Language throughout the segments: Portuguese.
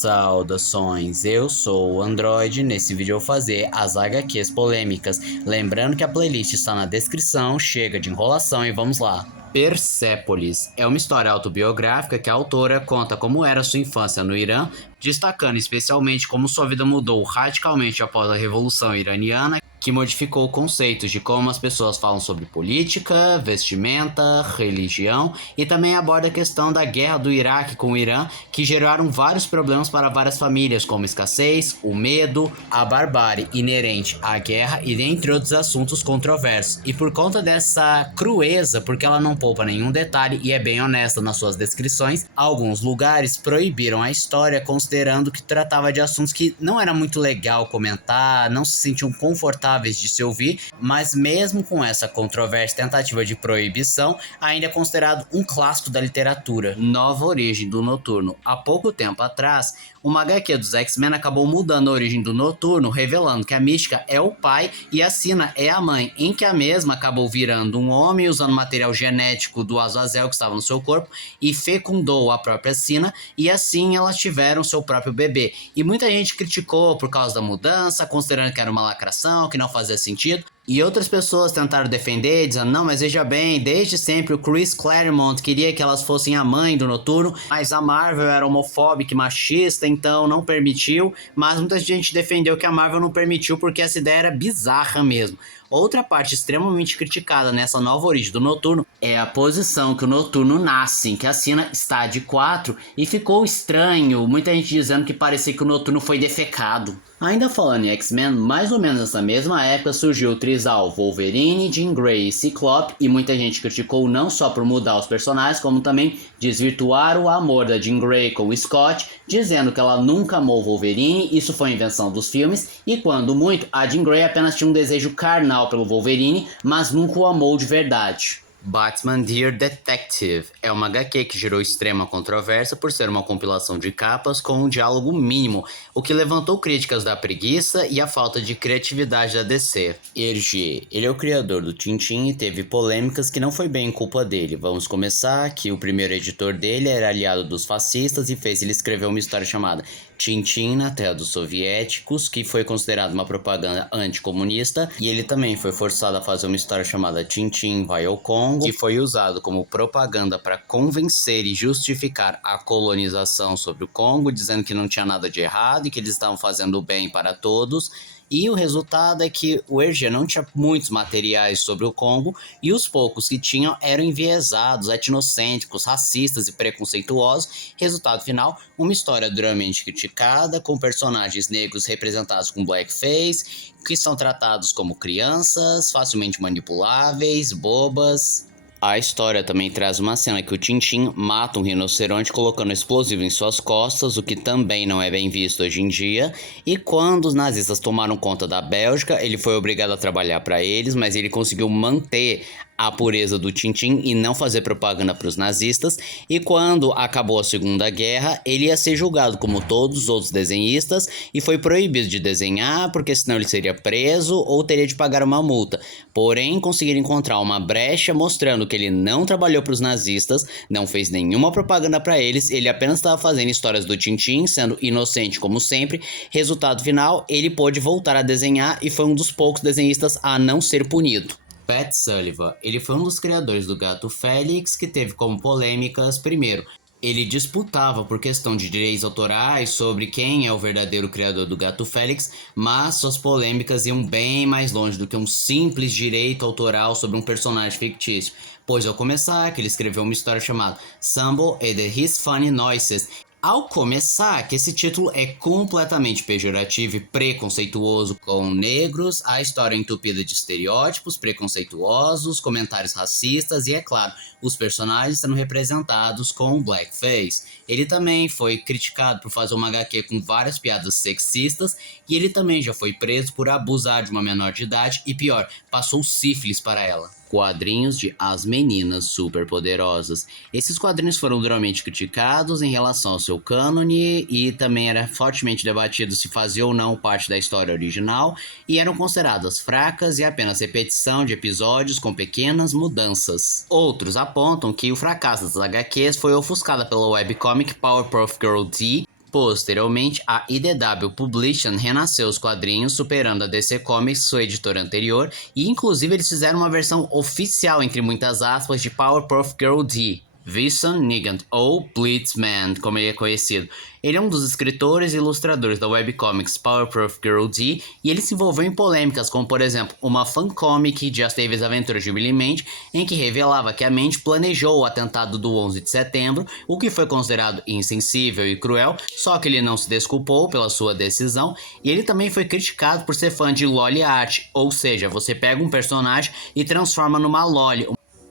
Saudações, eu sou o Android. Nesse vídeo eu vou fazer as HQs polêmicas. Lembrando que a playlist está na descrição, chega de enrolação e vamos lá. Persépolis é uma história autobiográfica que a autora conta como era sua infância no Irã, destacando especialmente como sua vida mudou radicalmente após a Revolução Iraniana, que modificou conceitos de como as pessoas falam sobre política, vestimenta, religião e também aborda a questão da guerra do Iraque com o Irã, que geraram vários problemas para várias famílias, como escassez, o medo, a barbárie inerente à guerra e dentre outros assuntos controversos. E por conta dessa crueza, porque ela não poupa nenhum detalhe e é bem honesta nas suas descrições, alguns lugares proibiram a história considerando que tratava de assuntos que não era muito legal comentar, não se sentiam confortáveis de se ouvir, mas mesmo com essa controversa tentativa de proibição, ainda é considerado um clássico da literatura. Nova origem do Noturno. Há pouco tempo atrás, uma HQ dos X-Men acabou mudando a origem do Noturno, revelando que a Mística é o pai e a Sina é a mãe, em que a mesma acabou virando um homem usando material genético do Azazel que estava no seu corpo e fecundou a própria Sina, e assim elas tiveram seu próprio bebê. E muita gente criticou por causa da mudança, considerando que era uma lacração, que não fazia sentido. E outras pessoas tentaram defender, dizendo, não, mas veja bem, desde sempre o Chris Claremont queria que elas fossem a mãe do Noturno, mas a Marvel era homofóbica e machista, então não permitiu, mas muita gente defendeu que a Marvel não permitiu porque essa ideia era bizarra mesmo. Outra parte extremamente criticada nessa nova origem do Noturno é a posição que o Noturno nasce, em que a Sina está de 4 e ficou estranho, muita gente dizendo que parecia que o Noturno foi defecado. Ainda falando em X-Men, mais ou menos nessa mesma época surgiu o trisal Wolverine, Jean Grey e Ciclope, e muita gente criticou não só por mudar os personagens, como também desvirtuar o amor da Jean Grey com o Scott, dizendo que ela nunca amou Wolverine, isso foi invenção dos filmes, e quando muito, a Jean Grey apenas tinha um desejo carnal pelo Wolverine, mas nunca o amou de verdade. Batman Dear Detective é uma HQ que gerou extrema controvérsia por ser uma compilação de capas com um diálogo mínimo, o que levantou críticas da preguiça e a falta de criatividade da DC. Hergé, ele é o criador do Tintin e teve polêmicas que não foi bem culpa dele. Vamos começar que o primeiro editor dele era aliado dos fascistas e fez ele escrever uma história chamada Tintin na Terra dos Soviéticos, que foi considerada uma propaganda anticomunista, e ele também foi forçado a fazer uma história chamada Tintin vai ao Congo, que foi usado como propaganda para convencer e justificar a colonização sobre o Congo, dizendo que não tinha nada de errado e que eles estavam fazendo o bem para todos. E o resultado é que o Hergé não tinha muitos materiais sobre o Congo e os poucos que tinham eram enviesados, etnocêntricos, racistas e preconceituosos. Resultado final, uma história duramente criticada, com personagens negros representados com blackface, que são tratados como crianças, facilmente manipuláveis, bobas. A história também traz uma cena que o Tintin mata um rinoceronte colocando explosivo em suas costas, o que também não é bem visto hoje em dia. E quando os nazistas tomaram conta da Bélgica, ele foi obrigado a trabalhar para eles, mas ele conseguiu manter a pureza do Tintin e não fazer propaganda para os nazistas. E quando acabou a Segunda Guerra, ele ia ser julgado como todos os outros desenhistas e foi proibido de desenhar, porque senão ele seria preso ou teria de pagar uma multa. Porém, conseguiram encontrar uma brecha mostrando que ele não trabalhou para os nazistas, não fez nenhuma propaganda para eles, ele apenas estava fazendo histórias do Tintin, sendo inocente como sempre. Resultado final, ele pôde voltar a desenhar e foi um dos poucos desenhistas a não ser punido. Pat Sullivan, ele foi um dos criadores do Gato Félix, que teve como polêmicas, primeiro, ele disputava por questão de direitos autorais sobre quem é o verdadeiro criador do Gato Félix, mas suas polêmicas iam bem mais longe do que um simples direito autoral sobre um personagem fictício. Pois ao começar, que ele escreveu uma história chamada Sambo and His Funny Noises. Ao começar, que esse título é completamente pejorativo e preconceituoso com negros, a história é entupida de estereótipos preconceituosos, comentários racistas e, é claro, os personagens sendo representados com blackface. Ele também foi criticado por fazer uma HQ com várias piadas sexistas e ele também já foi preso por abusar de uma menor de idade e, pior, passou sífilis para ela. Quadrinhos de As Meninas Superpoderosas. Esses quadrinhos foram duramente criticados em relação ao seu cânone e também era fortemente debatido se fazia ou não parte da história original e eram consideradas fracas e apenas repetição de episódios com pequenas mudanças. Outros apontam que o fracasso das HQs foi ofuscada pela webcomic Powerpuff Girl D, Posteriormente, a IDW Publishing renasceu os quadrinhos, superando a DC Comics, sua editora anterior, e inclusive eles fizeram uma versão oficial, entre muitas aspas, de Powerpuff Girl D. Vincent Nigant, ou Blitzman, como ele é conhecido. Ele é um dos escritores e ilustradores da webcomics Powerpuff Girl D, e ele se envolveu em polêmicas, como por exemplo, uma fancomic de As Terríveis Aventuras de Billy Mandy, em que revelava que a Mandy planejou o atentado do 11 de setembro, o que foi considerado insensível e cruel, só que ele não se desculpou pela sua decisão, e ele também foi criticado por ser fã de loli art, ou seja, você pega um personagem e transforma numa loli,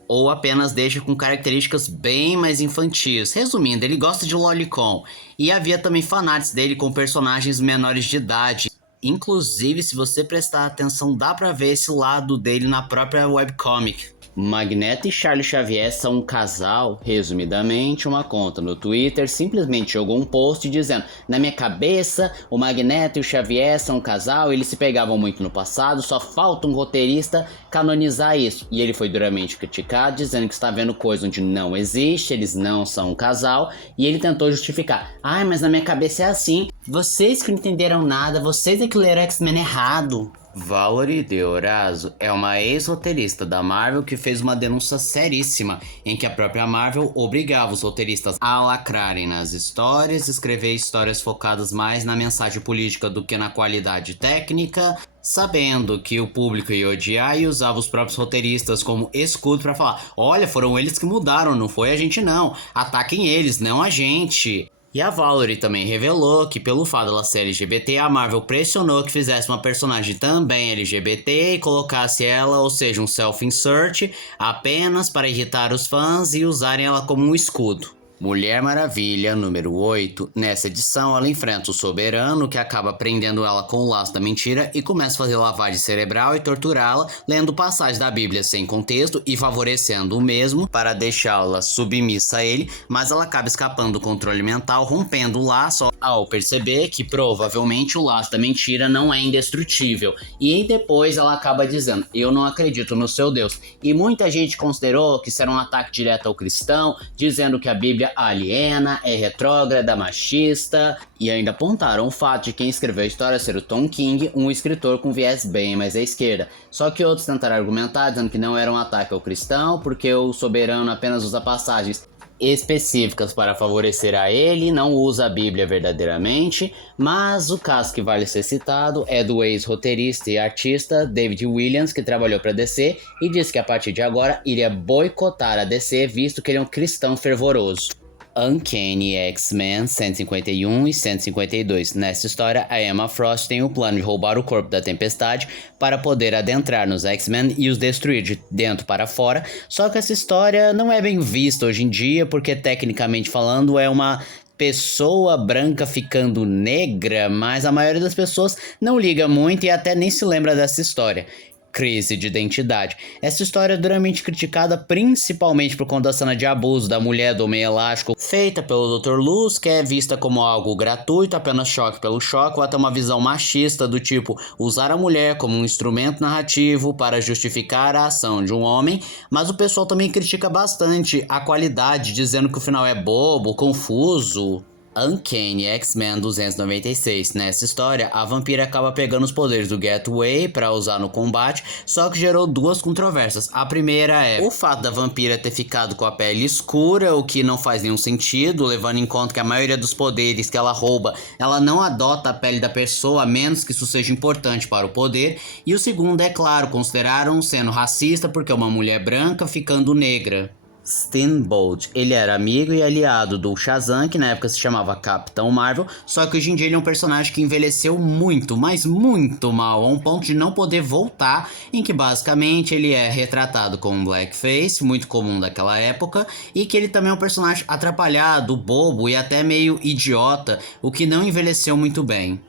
ou apenas deixa com características bem mais infantis. Resumindo, ele gosta de lolicon. E havia também fanarts dele com personagens menores de idade. Inclusive, se você prestar atenção, dá pra ver esse lado dele na própria webcomic. Magneto e Charles Xavier são um casal. Resumidamente, uma conta no Twitter simplesmente jogou um post dizendo: na minha cabeça, o Magneto e o Xavier são um casal, eles se pegavam muito no passado, só falta um roteirista canonizar isso. E ele foi duramente criticado, dizendo que está vendo coisa onde não existe, eles não são um casal, e ele tentou justificar: ai, mas na minha cabeça é assim, vocês que não entenderam nada, vocês é que leram X-Men errado. Valerie DeOrazo é uma ex-roteirista da Marvel que fez uma denúncia seríssima em que a própria Marvel obrigava os roteiristas a lacrarem nas histórias, escrever histórias focadas mais na mensagem política do que na qualidade técnica, sabendo que o público ia odiar, e usava os próprios roteiristas como escudo para falar: olha, foram eles que mudaram, não foi a gente não, ataquem eles, não a gente. E a Valerie também revelou que, pelo fato dela ser LGBT, a Marvel pressionou que fizesse uma personagem também LGBT e colocasse ela, ou seja, um self-insert, apenas para irritar os fãs e usarem ela como um escudo. Mulher Maravilha, número 8. Nessa edição, ela enfrenta o Soberano, que acaba prendendo ela com o laço da mentira e começa a fazer lavagem cerebral e torturá-la, lendo passagens da Bíblia sem contexto e favorecendo o mesmo para deixá-la submissa a ele, mas ela acaba escapando do controle mental, rompendo o laço ao perceber que provavelmente o laço da mentira não é indestrutível. E depois ela acaba dizendo: eu não acredito no seu Deus. E muita gente considerou que isso era um ataque direto ao cristão, dizendo que a Bíblia aliena, é retrógrada, machista, e ainda apontaram o fato de quem escreveu a história ser o Tom King, um escritor com viés bem mais à esquerda. Só que outros tentaram argumentar dizendo que não era um ataque ao cristão, porque o Soberano apenas usa passagens específicas para favorecer a ele, não usa a Bíblia verdadeiramente, mas o caso que vale ser citado é do ex-roteirista e artista David Williams, que trabalhou para a DC e disse que a partir de agora iria boicotar a DC, visto que ele é um cristão fervoroso. Uncanny X-Men 151 e 152. Nessa história, a Emma Frost tem o plano de roubar o corpo da Tempestade para poder adentrar nos X-Men e os destruir de dentro para fora, só que essa história não é bem vista hoje em dia, porque tecnicamente falando é uma pessoa branca ficando negra, mas a maioria das pessoas não liga muito e até nem se lembra dessa história. Crise de identidade. Essa história é duramente criticada principalmente por conta da cena de abuso da mulher do Homem Elástico, feita pelo Dr. Luz, que é vista como algo gratuito, apenas choque pelo choque, ou até uma visão machista do tipo usar a mulher como um instrumento narrativo para justificar a ação de um homem, mas o pessoal também critica bastante a qualidade, dizendo que o final é bobo, confuso. Uncanny X-Men 296. Nessa história, a vampira acaba pegando os poderes do Getaway para usar no combate, só que gerou duas controvérsias. A primeira é o fato da vampira ter ficado com a pele escura, o que não faz nenhum sentido, levando em conta que a maioria dos poderes que ela rouba, ela não adota a pele da pessoa, a menos que isso seja importante para o poder. E o segundo é, claro, consideraram sendo racista porque é uma mulher branca ficando negra. Steamboat, ele era amigo e aliado do Shazam, que na época se chamava Capitão Marvel, só que hoje em dia ele é um personagem que envelheceu muito, mas muito mal, a um ponto de não poder voltar, em que basicamente ele é retratado como um blackface, muito comum daquela época, e que ele também é um personagem atrapalhado, bobo e até meio idiota, o que não envelheceu muito bem.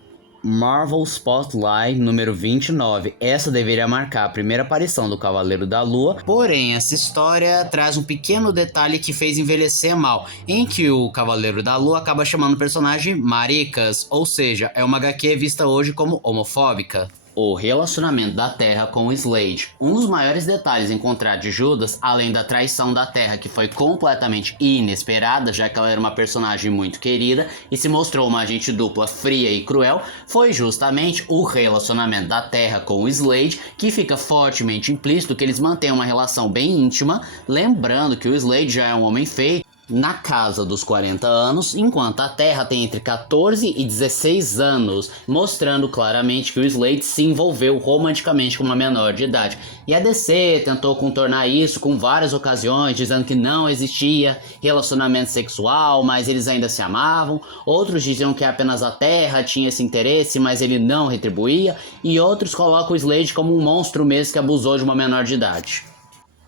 Marvel Spotlight número 29. Essa deveria marcar a primeira aparição do Cavaleiro da Lua, porém essa história traz um pequeno detalhe que fez envelhecer mal, em que o Cavaleiro da Lua acaba chamando o personagem maricas, ou seja, é uma HQ vista hoje como homofóbica. O relacionamento da Terra com o Slade. Um dos maiores detalhes encontrados de Judas, além da traição da Terra, que foi completamente inesperada, já que ela era uma personagem muito querida e se mostrou uma agente dupla fria e cruel, foi justamente o relacionamento da Terra com o Slade, que fica fortemente implícito que eles mantêm uma relação bem íntima, lembrando que o Slade já é um homem feito na casa dos 40 anos, enquanto a Terra tem entre 14 e 16 anos, mostrando claramente que o Slade se envolveu romanticamente com uma menor de idade. E a DC tentou contornar isso com várias ocasiões, dizendo que não existia relacionamento sexual, mas eles ainda se amavam. Outros diziam que apenas a Terra tinha esse interesse, mas ele não retribuía. E outros colocam o Slade como um monstro mesmo que abusou de uma menor de idade.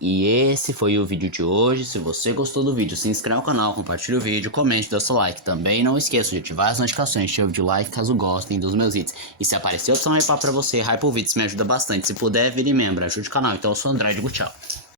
E esse foi o vídeo de hoje. Se você gostou do vídeo, se inscreve no canal, compartilha o vídeo, comente, dê seu like. Também não esqueça de ativar as notificações, chave de like caso gostem dos meus vídeos. E se aparecer opção hypar pra você, hype o vídeo, isso me ajuda bastante. Se puder, vire membro, ajude o canal. Então eu sou o André, digo tchau.